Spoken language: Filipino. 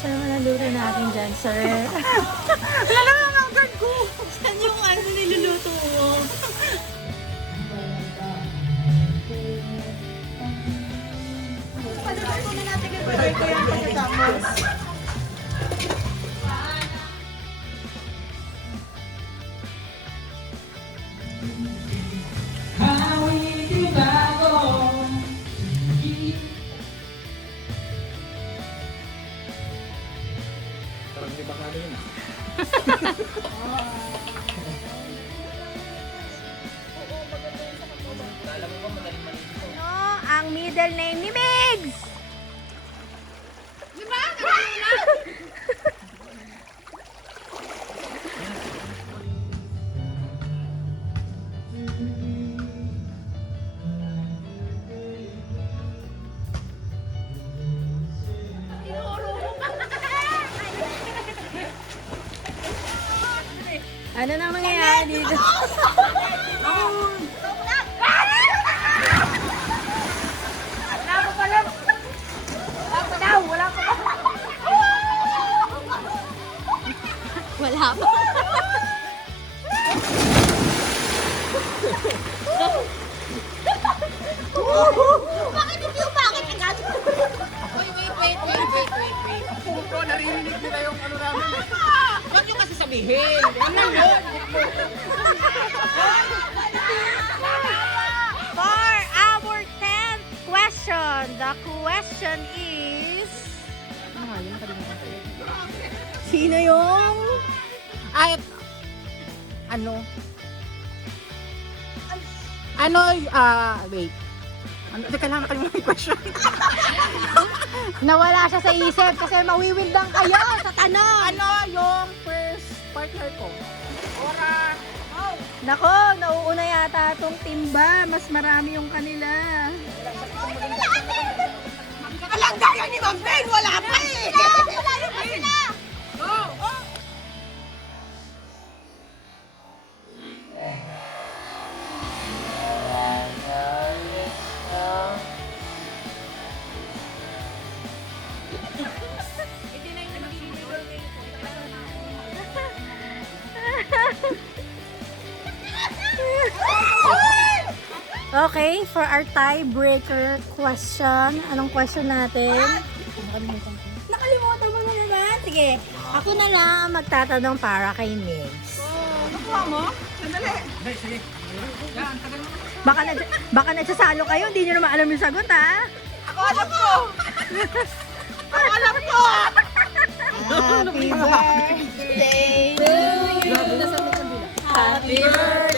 Saan naman ang luto natin dyan, sir? Wala naman ang guard ko! Saan yung ano niluluto mo? Paluto na natin yung buhay ko yan pagkatapos. Parang di ba kano yun? Ano ang middle name ni Migs? Ano nang nangyayari dito? Wala pa. Bakit hindi yung bakit agad? Wait. Puto, narinig nila yung ano namin. Huwag nyo kasi sabihin. Ano yun? For our 10th question, the question is... Sino yung... Ay, ano? Wait. Ano, kailangan nakalimutan yung question. Nawala siya sa isip kasi mawiwildang kayo sa tanong. Ano yung first partner ko? Ora. Oh. Nako, nauuna yata itong timba. Mas marami yung kanila. Alang gaya ni Ma'am Ben, wala pa eh! Wala yung pa sila! Go! Okay, for our tiebreaker question, anong question natin? Nakalimutan mo na naman. Sige, ako na lang magtatanong para kay Migs. Nakuha mo? Sandali. Sige. Yan, tagal mo. Baka nagsasalo kayo, hindi nyo naman alam yung sagot, ha? Ako alam ko! Ako alam ko! Happy birthday to you. Happy birthday